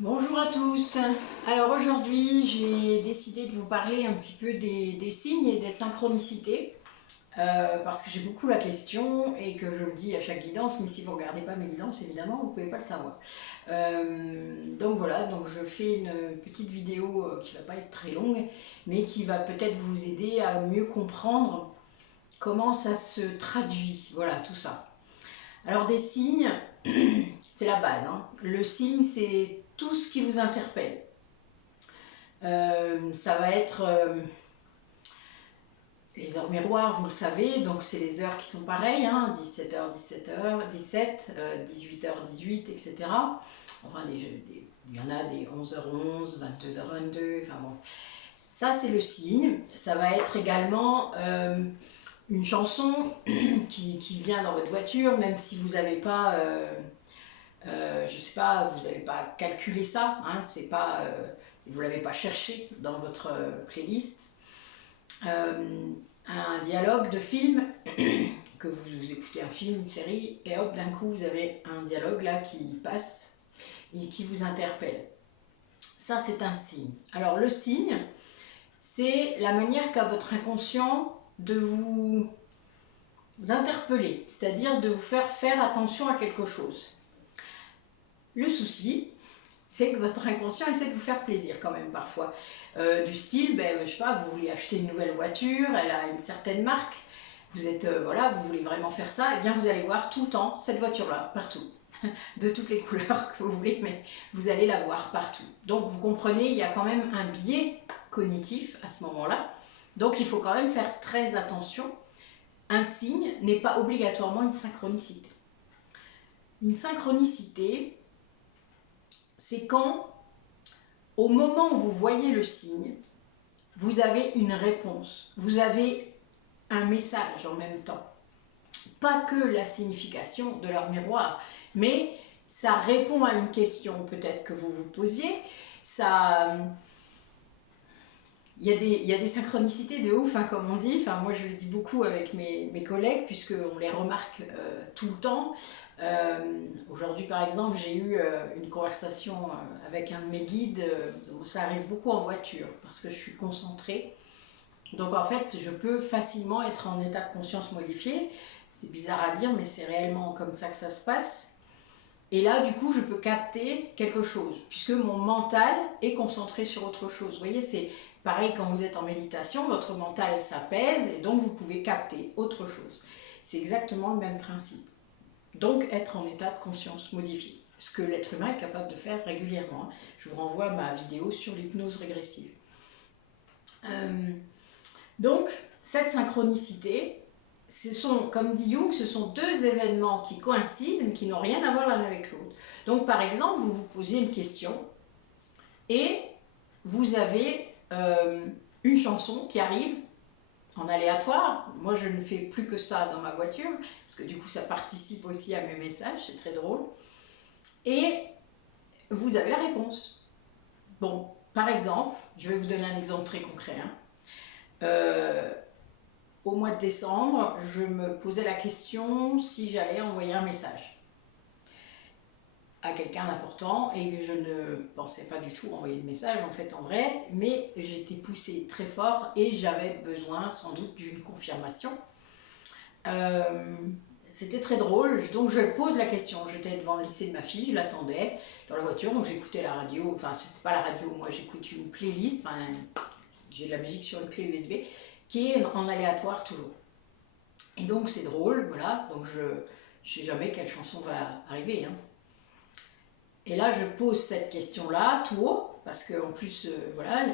Bonjour à tous. Alors aujourd'hui, j'ai décidé de vous parler un petit peu des signes et des synchronicités parce que j'ai beaucoup la question et que je le dis à chaque guidance, mais si vous ne regardez pas mes guidances, évidemment, vous ne pouvez pas le savoir. Donc voilà, donc je fais une petite vidéo qui ne va pas être très longue, mais qui va peut-être vous aider à mieux comprendre comment ça se traduit, voilà, tout ça. Alors des signes, c'est la base, hein. Le signe, c'est tout ce qui vous interpelle. Ça va être les heures miroirs, vous le savez, donc c'est les heures qui sont pareilles, hein, 17h, 17h, 17, 18h, 18, etc. Enfin, il y en a des 11h11, 22h22, enfin bon. Ça, c'est le signe. Ça va être également une chanson qui vient dans votre voiture, même si vous n'avez pas, je sais pas, vous n'avez pas calculé ça, hein, c'est pas, vous l'avez pas cherché dans votre playlist. Un dialogue de film, que vous écoutez un film, une série, et hop, d'un coup, vous avez un dialogue là qui passe et qui vous interpelle. Ça, c'est un signe. Alors, le signe, c'est la manière qu'a votre inconscient de vous interpeller, c'est-à-dire de vous faire attention à quelque chose. Le souci, c'est que votre inconscient essaie de vous faire plaisir quand même parfois. Du style, je sais pas, vous voulez acheter une nouvelle voiture, elle a une certaine marque, vous êtes, voilà, vous voulez vraiment faire ça, et bien vous allez voir tout le temps cette voiture-là, partout. De toutes les couleurs que vous voulez, mais vous allez la voir partout. Donc vous comprenez, il y a quand même un biais cognitif à ce moment-là. Donc il faut quand même faire très attention. Un signe n'est pas obligatoirement une synchronicité. Une synchronicité, c'est quand, au moment où vous voyez le signe, vous avez une réponse, vous avez un message en même temps. Pas que la signification de leur miroir, mais ça répond à une question peut-être que vous vous posiez, ça... Il y a des synchronicités de ouf, hein, comme on dit. Enfin, moi, je le dis beaucoup avec mes collègues, puisqu'on les remarque tout le temps. Aujourd'hui, par exemple, j'ai eu une conversation avec un de mes guides. Ça arrive beaucoup en voiture, parce que je suis concentrée. Donc, en fait, je peux facilement être en état de conscience modifié. C'est bizarre à dire, mais c'est réellement comme ça que ça se passe. Et là, du coup, je peux capter quelque chose, puisque mon mental est concentré sur autre chose. Vous voyez, c'est pareil quand vous êtes en méditation, votre mental s'apaise et donc vous pouvez capter autre chose. C'est exactement le même principe. Donc, être en état de conscience modifié, ce que l'être humain est capable de faire régulièrement. Je vous renvoie à ma vidéo sur l'hypnose régressive. Donc, cette synchronicité, ce sont, comme dit Jung, ce sont deux événements qui coïncident mais qui n'ont rien à voir l'un avec l'autre. Donc par exemple, vous vous posez une question et vous avez une chanson qui arrive en aléatoire. Moi, je ne fais plus que ça dans ma voiture parce que du coup, ça participe aussi à mes messages, c'est très drôle. Et vous avez la réponse. Bon, par exemple, je vais vous donner un exemple très concret. Au mois de décembre, je me posais la question si j'allais envoyer un message à quelqu'un d'important et que je ne pensais pas du tout envoyer de message en fait en vrai, mais j'étais poussée très fort et j'avais besoin sans doute d'une confirmation. Euh, C'était très drôle, donc je pose la question. J'étais devant le lycée de ma fille, je l'attendais dans la voiture, donc j'écoutais la radio, enfin c'était pas la radio, moi j'écoute une playlist, enfin, j'ai de la musique sur une clé USB qui est en aléatoire toujours. Et donc c'est drôle, voilà, donc je ne sais jamais quelle chanson va arriver. Hein. Et là je pose cette question-là tout haut, parce qu'en plus, voilà,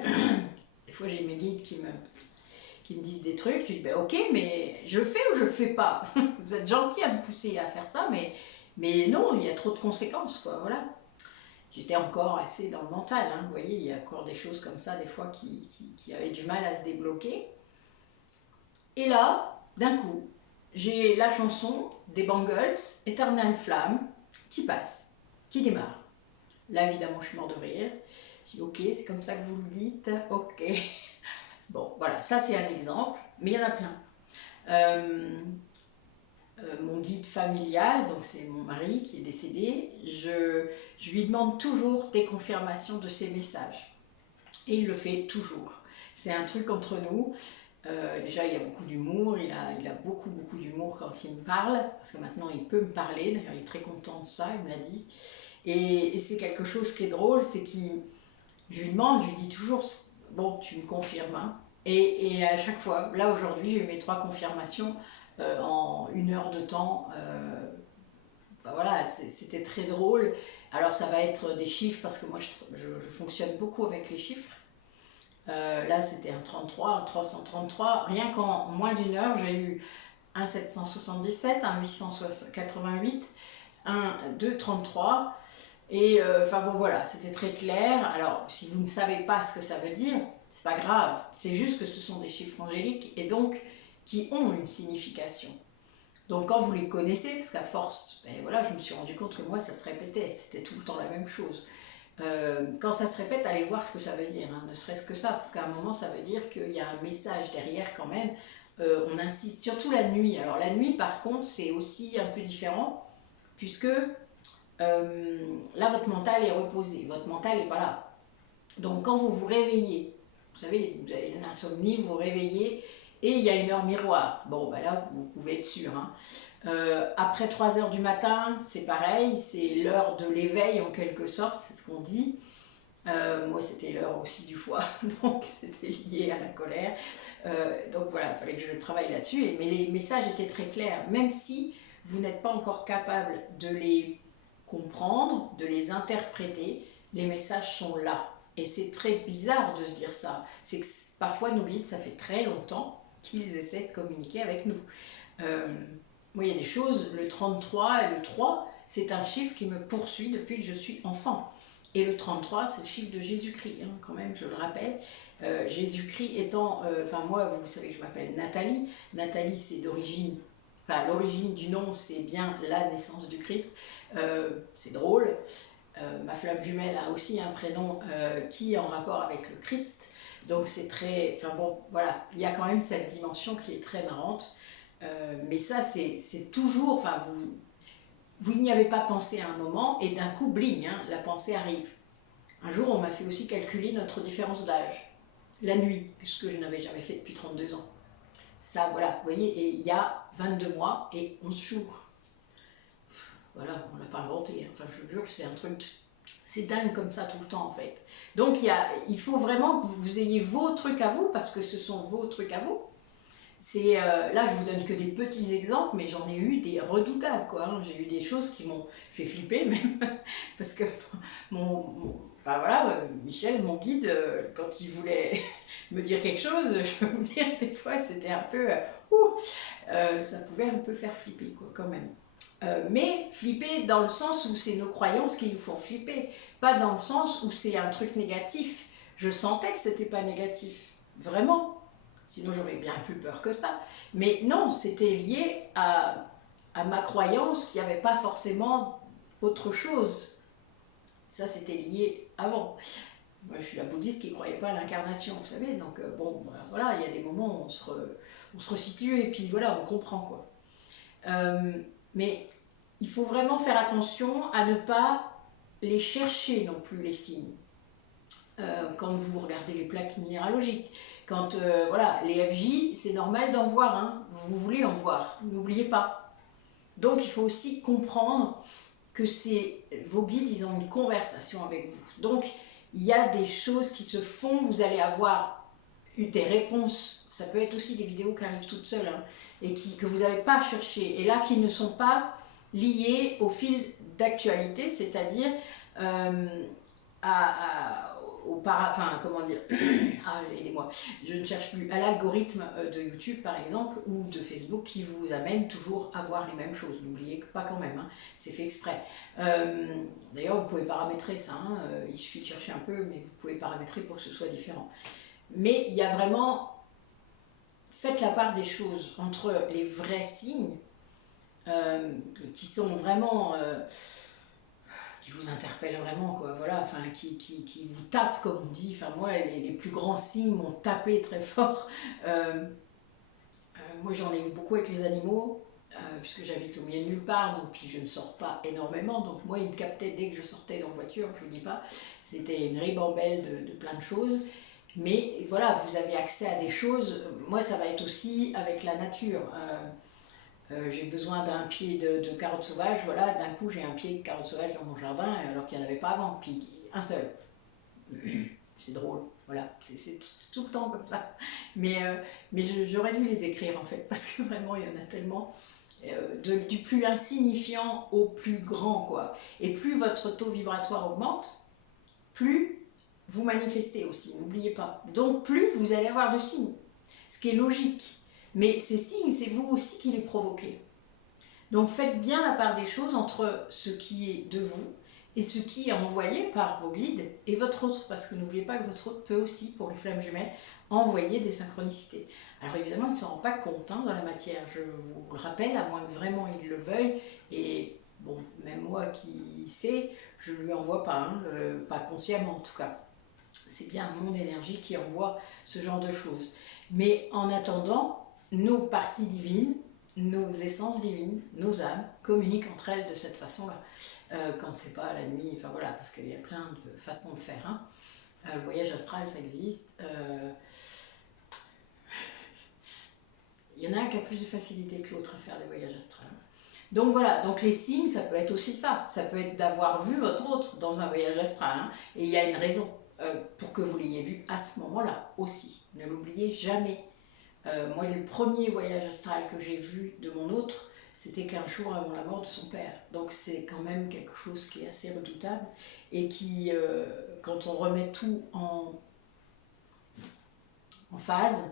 des fois j'ai mes guides qui me disent des trucs, je dis ben ok, mais je le fais ou je le fais pas. Vous êtes gentil à me pousser à faire ça, mais non, il y a trop de conséquences, quoi, voilà. J'étais encore assez dans le mental, hein, vous voyez, il y a encore des choses comme ça, des fois, qui avaient du mal à se débloquer. Et là, d'un coup, j'ai la chanson des Bangles, Eternal Flamme, qui passe, qui démarre. Là, évidemment, je suis mort de rire. Je dis, ok, c'est comme ça que vous le dites, ok. Bon, voilà, ça c'est un exemple, mais il y en a plein. Euh, mon guide familial, donc c'est mon mari qui est décédé, je lui demande toujours des confirmations de ses messages. Et il le fait toujours. C'est un truc entre nous. Déjà, il y a beaucoup d'humour, il a beaucoup d'humour quand il me parle, parce que maintenant il peut me parler, d'ailleurs il est très content de ça, il me l'a dit. Et c'est quelque chose qui est drôle, c'est qu'il, je lui demande, je lui dis toujours, bon, tu me confirmes, hein. Et à chaque fois, là aujourd'hui, j'ai eu mes 3 confirmations en 1 heure de temps. Enfin, voilà, c'était très drôle. Alors ça va être des chiffres, parce que moi je fonctionne beaucoup avec les chiffres. Là, c'était un 33, un 333. Rien qu'en moins d'1 heure, j'ai eu un 777, un 888, un 233. Et enfin bon, voilà, c'était très clair. Alors, si vous ne savez pas ce que ça veut dire, c'est pas grave. C'est juste que ce sont des chiffres angéliques et donc qui ont une signification. Donc quand vous les connaissez, parce qu'à force, ben voilà, je me suis rendu compte que moi, ça se répétait. C'était tout le temps la même chose. Quand ça se répète, allez voir ce que ça veut dire, hein, ne serait-ce que ça, parce qu'à un moment, ça veut dire qu'il y a un message derrière quand même. On insiste, surtout la nuit. Alors la nuit, par contre, c'est aussi un peu différent, puisque là, votre mental est reposé, votre mental n'est pas là. Donc quand vous vous réveillez, vous savez, vous avez une insomnie, vous vous réveillez, et il y a une heure miroir. Bon, ben là, vous pouvez être sûr, hein. Après 3 heures du matin, c'est pareil, c'est l'heure de l'éveil en quelque sorte, c'est ce qu'on dit. Moi, c'était l'heure aussi du foie, donc c'était lié à la colère. Donc voilà, il fallait que je travaille là-dessus. Mais les messages étaient très clairs, même si vous n'êtes pas encore capable de les comprendre, de les interpréter, les messages sont là. Et c'est très bizarre de se dire ça. C'est que parfois nos guides, ça fait très longtemps qu'ils essaient de communiquer avec nous. Moi, il y a des choses, le 33 et le 3, c'est un chiffre qui me poursuit depuis que je suis enfant. Et le 33, c'est le chiffre de Jésus-Christ, hein, quand même, je le rappelle. Jésus-Christ étant, enfin moi, vous savez que je m'appelle Nathalie. Nathalie, c'est d'origine, enfin l'origine du nom, c'est bien la naissance du Christ. C'est drôle. Ma flamme jumelle a aussi un prénom qui est en rapport avec le Christ. Donc c'est très, enfin bon, voilà, il y a quand même cette dimension qui est très marrante. Mais ça, c'est toujours, enfin vous n'y avez pas pensé à un moment, et d'un coup, bling, hein, la pensée arrive. Un jour, on m'a fait aussi calculer notre différence d'âge, la nuit, ce que je n'avais jamais fait depuis 32 ans. Ça, voilà, vous voyez, et il y a 22 mois et 11 jours. Voilà, on ne l'a pas inventé, hein. Enfin, je vous jure, c'est un truc, c'est dingue comme ça tout le temps, en fait. Donc, il faut vraiment que vous ayez vos trucs à vous, parce que ce sont vos trucs à vous. Là, je vous donne que des petits exemples, mais j'en ai eu des redoutables, quoi, hein. J'ai eu des choses qui m'ont fait flipper même, parce que enfin voilà, Michel, mon guide, quand il voulait me dire quelque chose, je peux vous dire, des fois, c'était un peu, ça pouvait un peu faire flipper, quoi, quand même. Mais flipper dans le sens où c'est nos croyances qui nous font flipper, pas dans le sens où c'est un truc négatif. Je sentais que c'était pas négatif, vraiment. Sinon, j'aurais bien plus peur que ça. Mais non, c'était lié à ma croyance qu'il n'y avait pas forcément autre chose. Ça, c'était lié avant. Moi, je suis la bouddhiste qui ne croyait pas à l'incarnation, vous savez. Donc, bon, voilà, il y a des moments où on se resitue et puis voilà, on comprend, quoi. Mais il faut vraiment faire attention à ne pas les chercher non plus, les signes. Quand vous regardez les plaques minéralogiques, quand voilà, les FJ, c'est normal d'en voir, hein. Vous voulez en voir, n'oubliez pas. Donc il faut aussi comprendre que vos guides, ils ont une conversation avec vous. Donc il y a des choses qui se font, vous allez avoir des réponses, ça peut être aussi des vidéos qui arrivent toutes seules, hein, et que vous n'avez pas cherché, et là qui ne sont pas liées au fil d'actualité, c'est-à-dire enfin, comment dire, aidez-moi, je ne cherche plus, à l'algorithme de YouTube par exemple, ou de Facebook, qui vous amène toujours à voir les mêmes choses. N'oubliez pas quand même, hein, c'est fait exprès. D'ailleurs, vous pouvez paramétrer ça, hein, il suffit de chercher un peu, mais vous pouvez paramétrer pour que ce soit différent. Mais il y a vraiment, faites la part des choses entre les vrais signes, qui sont vraiment... qui vous interpellent vraiment, quoi, voilà, enfin, qui vous tapent, comme on dit. Enfin, moi, les plus grands signes m'ont tapé très fort. Moi, j'en ai eu beaucoup avec les animaux, puisque j'habite au milieu de nulle part, donc puis je ne sors pas énormément, donc moi il me captait dès que je sortais en voiture, je vous dis pas, c'était une ribambelle de plein de choses. Mais voilà, vous avez accès à des choses. Moi, ça va être aussi avec la nature. J'ai besoin d'un pied de carottes sauvages. Voilà, d'un coup, j'ai un pied de carottes sauvages dans mon jardin, alors qu'il n'y en avait pas avant. Puis un seul. C'est drôle. Voilà, c'est tout le temps comme ça. Mais j'aurais dû les écrire en fait, parce que vraiment, il y en a tellement. Du plus insignifiant au plus grand, quoi. Et plus votre taux vibratoire augmente, plus vous manifestez aussi, n'oubliez pas. Donc plus vous allez avoir de signes, ce qui est logique. Mais ces signes, c'est vous aussi qui les provoquez. Donc faites bien la part des choses entre ce qui est de vous et ce qui est envoyé par vos guides et votre autre, parce que n'oubliez pas que votre autre peut aussi, pour les flammes jumelles, envoyer des synchronicités. Alors évidemment, il ne s'en rend pas compte dans la matière, je vous le rappelle, à moins que vraiment il le veuille, et bon, même moi qui sais, je ne lui envoie pas, pas consciemment en tout cas. C'est bien mon énergie qui envoie ce genre de choses. Mais en attendant, nos parties divines, nos essences divines, nos âmes communiquent entre elles de cette façon-là. Quand c'est pas la nuit, enfin voilà, parce qu'il y a plein de façons de faire. Le voyage astral, ça existe. Il y en a un qui a plus de facilité que l'autre à faire des voyages astrales. Donc voilà, donc les signes, ça peut être aussi ça. Ça peut être d'avoir vu votre autre dans un voyage astral. Et il y a une raison pour que vous l'ayez vu à ce moment-là aussi. Ne l'oubliez jamais. Moi, le premier voyage astral que j'ai vu de mon autre, c'était 15 jours avant la mort de son père. Donc c'est quand même quelque chose qui est assez redoutable et qui, quand on remet tout en phase,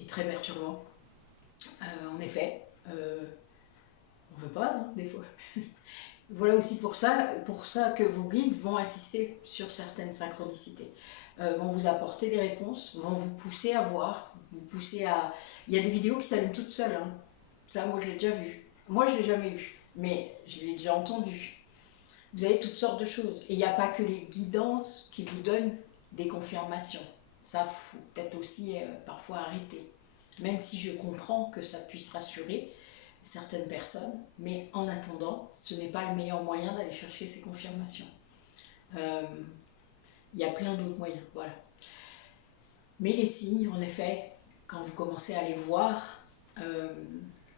est très perturbant. En effet, on ne veut pas, des fois. Voilà aussi pour ça que vos guides vont insister sur certaines synchronicités, vont vous apporter des réponses, vont vous pousser à voir, vous pousser à... Il y a des vidéos qui s'allument toutes seules, ça moi je l'ai déjà vu. Moi je ne l'ai jamais eu, mais je l'ai déjà entendu. Vous avez toutes sortes de choses. Et il n'y a pas que les guidances qui vous donnent des confirmations. Ça, il faut peut-être aussi parfois arrêter. Même si je comprends que ça puisse rassurer certaines personnes, mais en attendant, ce n'est pas le meilleur moyen d'aller chercher ces confirmations. Il y a plein d'autres moyens, voilà. Mais les signes, en effet, quand vous commencez à les voir,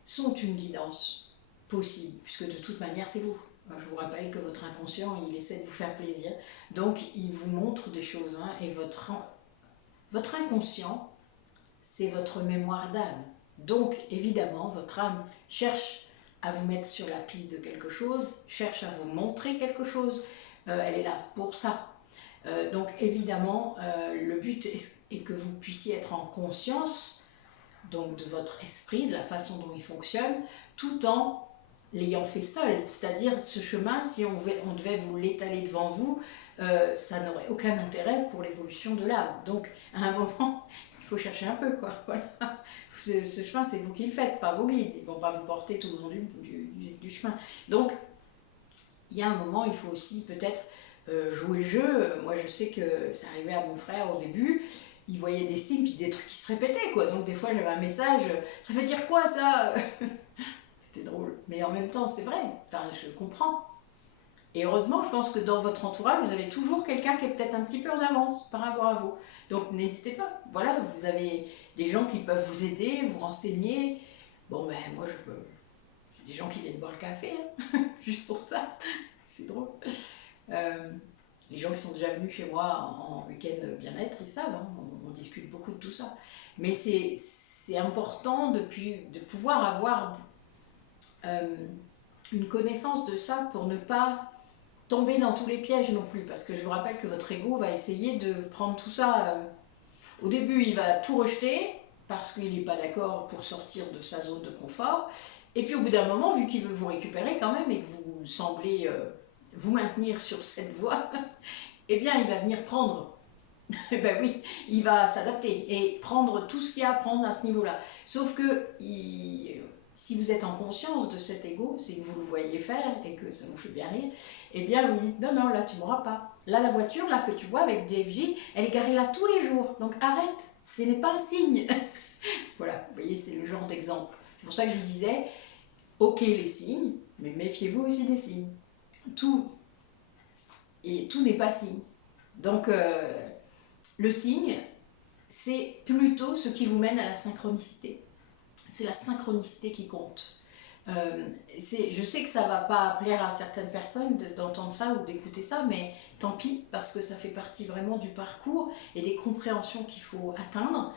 sont une guidance possible, puisque de toute manière, c'est vous. Je vous rappelle que votre inconscient, il essaie de vous faire plaisir, donc il vous montre des choses, et votre inconscient, c'est votre mémoire d'âme. Donc, évidemment, votre âme cherche à vous mettre sur la piste de quelque chose, cherche à vous montrer quelque chose. Elle est là pour ça. Donc, évidemment, le but est que vous puissiez être en conscience donc de votre esprit, de la façon dont il fonctionne, tout en l'ayant fait seul. C'est-à-dire, ce chemin, si on devait vous l'étaler devant vous, ça n'aurait aucun intérêt pour l'évolution de l'âme. Donc, à un moment, il faut chercher un peu, quoi. Voilà. Ce chemin, c'est vous qui le faites, pas vos guides. Ils ne vont pas vous porter tout le long du chemin. Donc, il y a un moment, il faut aussi peut-être jouer le jeu. Moi, je sais que c'est arrivé à mon frère au début. Il voyait des signes, puis des trucs qui se répétaient, quoi. Donc, des fois, j'avais un message. Ça veut dire quoi, ça? C'était drôle. Mais en même temps, c'est vrai. Enfin, je comprends. Et heureusement, je pense que dans votre entourage, vous avez toujours quelqu'un qui est peut-être un petit peu en avance par rapport à vous. Donc n'hésitez pas. Voilà, vous avez des gens qui peuvent vous aider, vous renseigner. Bon, ben moi, j'ai des gens qui viennent boire le café, juste pour ça. C'est drôle. Les gens qui sont déjà venus chez moi en week-end bien-être, ils savent, on discute beaucoup de tout ça. Mais c'est important de pouvoir avoir une connaissance de ça pour ne pas tomber dans tous les pièges non plus, parce que je vous rappelle que votre ego va essayer de prendre tout ça. Au début, il va tout rejeter parce qu'il n'est pas d'accord pour sortir de sa zone de confort. Et puis au bout d'un moment, vu qu'il veut vous récupérer quand même et que vous semblez vous maintenir sur cette voie, eh bien, il va venir prendre. Ben oui, il va s'adapter et prendre tout ce qu'il y a à prendre à ce niveau-là. Sauf que si vous êtes en conscience de cet ego, si vous le voyez faire et que ça vous fait bien rire, eh bien vous dites non, non, là tu ne m'auras pas. Là, la voiture là que tu vois avec DFJ, elle est garée là tous les jours. Donc arrête, ce n'est pas un signe. Voilà, vous voyez, c'est le genre d'exemple. C'est pour ça que je vous disais, ok les signes, mais méfiez-vous aussi des signes. Tout, et tout n'est pas signe. Donc, le signe, c'est plutôt ce qui vous mène à la synchronicité. C'est la synchronicité qui compte. Je sais que ça va pas plaire à certaines personnes d'entendre ça ou d'écouter ça, mais tant pis, parce que ça fait partie vraiment du parcours et des compréhensions qu'il faut atteindre.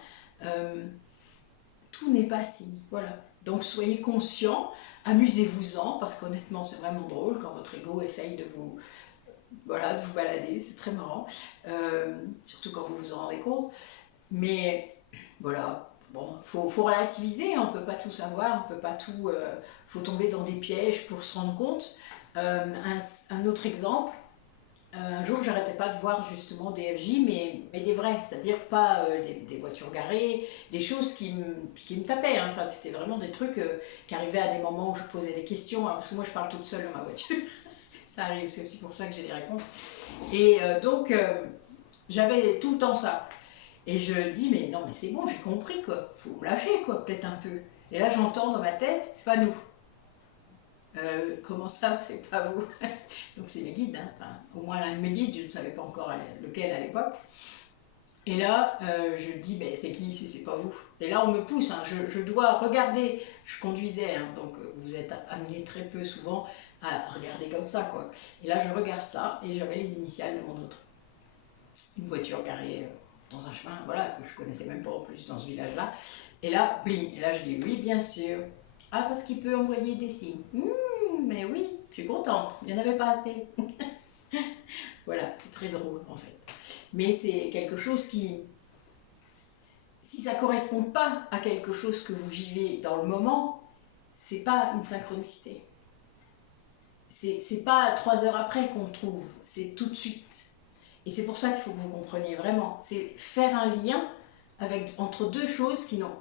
Tout n'est pas signe, voilà. Donc soyez conscients, amusez-vous-en, parce qu'honnêtement c'est vraiment drôle quand votre ego essaye de vous, voilà, de vous balader, c'est très marrant, surtout quand vous vous en rendez compte. Mais voilà, bon, faut relativiser, on peut pas tout savoir, on peut pas tout, faut tomber dans des pièges pour se rendre compte. Un autre exemple, un jour j'arrêtais pas de voir justement des FJ, mais des vrais, c'est-à-dire pas des voitures garées, des choses qui me tapaient, hein. Enfin c'était vraiment des trucs qui arrivaient à des moments où je posais des questions, hein, parce que moi je parle toute seule dans ma voiture, ça arrive, c'est aussi pour ça que j'ai des réponses. Et donc j'avais tout le temps ça. Et je dis, mais non, mais c'est bon, j'ai compris, quoi. Faut me lâcher, quoi, peut-être un peu. Et là, j'entends dans ma tête, c'est pas nous. Comment ça, c'est pas vous? Donc, c'est mes guides, hein. Enfin, au moins l'un de mes guides, je ne savais pas encore lequel à l'époque. Et là, je dis, mais c'est qui si c'est pas vous? Et là, on me pousse, hein. Je dois regarder. Je conduisais, hein, donc vous êtes amené très peu souvent à regarder comme ça, quoi. Et là, je regarde ça, et j'avais les initiales de mon autre. Une voiture garée dans un chemin, voilà, que je connaissais même pas en plus dans ce village-là. Et là, bling, et là je dis oui, bien sûr. Ah, parce qu'il peut envoyer des signes. Mais oui, je suis contente, il n'y en avait pas assez. Voilà, c'est très drôle en fait. Mais c'est quelque chose qui, si ça ne correspond pas à quelque chose que vous vivez dans le moment, c'est pas une synchronicité. C'est pas 3 heures après qu'on trouve, c'est tout de suite. Et c'est pour ça qu'il faut que vous compreniez vraiment. C'est faire un lien entre deux choses qui n'ont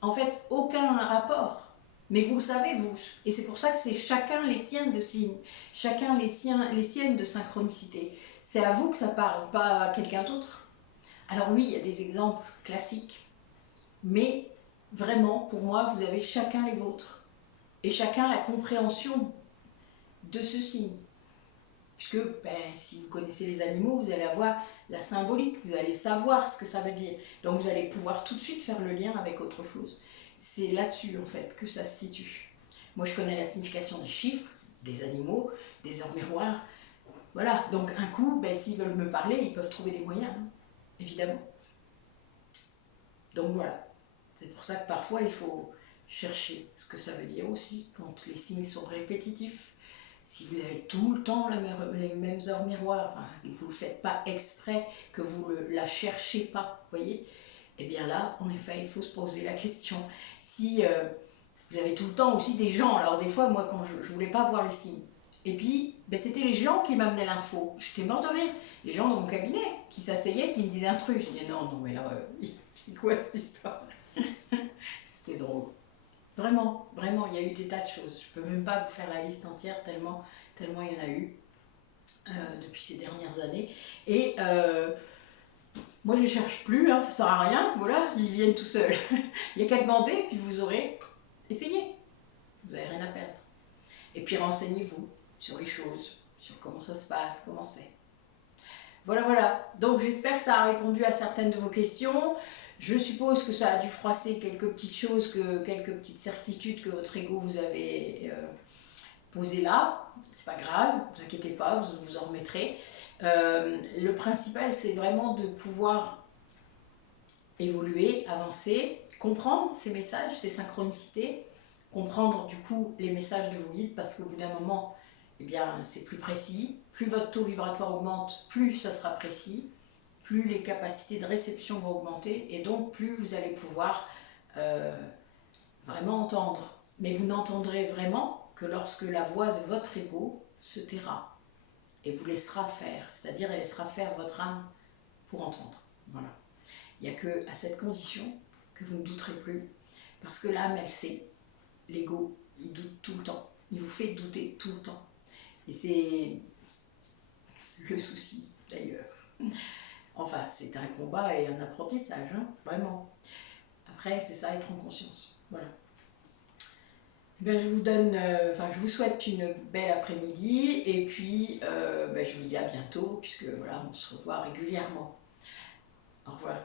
en fait aucun rapport. Mais vous le savez, vous. Et c'est pour ça que c'est chacun les siens de signes, chacun les siennes de synchronicité. C'est à vous que ça parle, pas à quelqu'un d'autre. Alors oui, il y a des exemples classiques, mais vraiment, pour moi, vous avez chacun les vôtres. Et chacun la compréhension de ce signe. Puisque si vous connaissez les animaux, vous allez avoir la symbolique, vous allez savoir ce que ça veut dire. Donc vous allez pouvoir tout de suite faire le lien avec autre chose. C'est là-dessus en fait que ça se situe. Moi je connais la signification des chiffres, des animaux, des heures miroirs. Voilà, donc un coup, s'ils veulent me parler, ils peuvent trouver des moyens, hein, évidemment. Donc voilà, c'est pour ça que parfois il faut chercher ce que ça veut dire aussi quand les signes sont répétitifs. Si vous avez tout le temps les mêmes heures miroirs, enfin, que vous ne le faites pas exprès, que vous ne la cherchez pas, voyez, eh bien là, en effet, il faut se poser la question. Si vous avez tout le temps aussi des gens, alors des fois, moi, quand je ne voulais pas voir les signes, et puis, c'était les gens qui m'amenaient l'info. J'étais morte de rire. Les gens dans mon cabinet qui s'asseyaient, qui me disaient un truc. Je disais non, non, mais là, c'est quoi cette histoire? C'était drôle. Vraiment, vraiment, il y a eu des tas de choses. Je ne peux même pas vous faire la liste entière tellement il y en a eu depuis ces dernières années. Et moi, je ne cherche plus, hein, ça ne sert à rien. Voilà, ils viennent tout seuls. Il n'y a qu'à demander, puis vous aurez essayé. Vous n'avez rien à perdre. Et puis renseignez-vous sur les choses, sur comment ça se passe, comment c'est. Voilà, voilà. Donc j'espère que ça a répondu à certaines de vos questions. Je suppose que ça a dû froisser quelques petites choses, quelques petites certitudes que votre ego vous avait posées là. C'est pas grave, ne vous inquiétez pas, vous vous en remettrez. Le principal, c'est vraiment de pouvoir évoluer, avancer, comprendre ces messages, ces synchronicités, comprendre du coup les messages de vos guides, parce qu'au bout d'un moment, eh bien, c'est plus précis. Plus votre taux vibratoire augmente, plus ça sera précis, plus les capacités de réception vont augmenter, et donc plus vous allez pouvoir vraiment entendre. Mais vous n'entendrez vraiment que lorsque la voix de votre ego se taira et vous laissera faire, c'est-à-dire elle laissera faire votre âme pour entendre. Voilà. Il n'y a qu'à cette condition que vous ne douterez plus, parce que l'âme, elle sait. L'ego, il doute tout le temps. Il vous fait douter tout le temps. Et c'est le souci, d'ailleurs. Enfin, c'est un combat et un apprentissage, hein, vraiment. Après, c'est ça, être en conscience. Voilà. Ben, je vous donne, je vous souhaite une belle après-midi et puis je vous dis à bientôt puisque voilà, on se revoit régulièrement. Au revoir.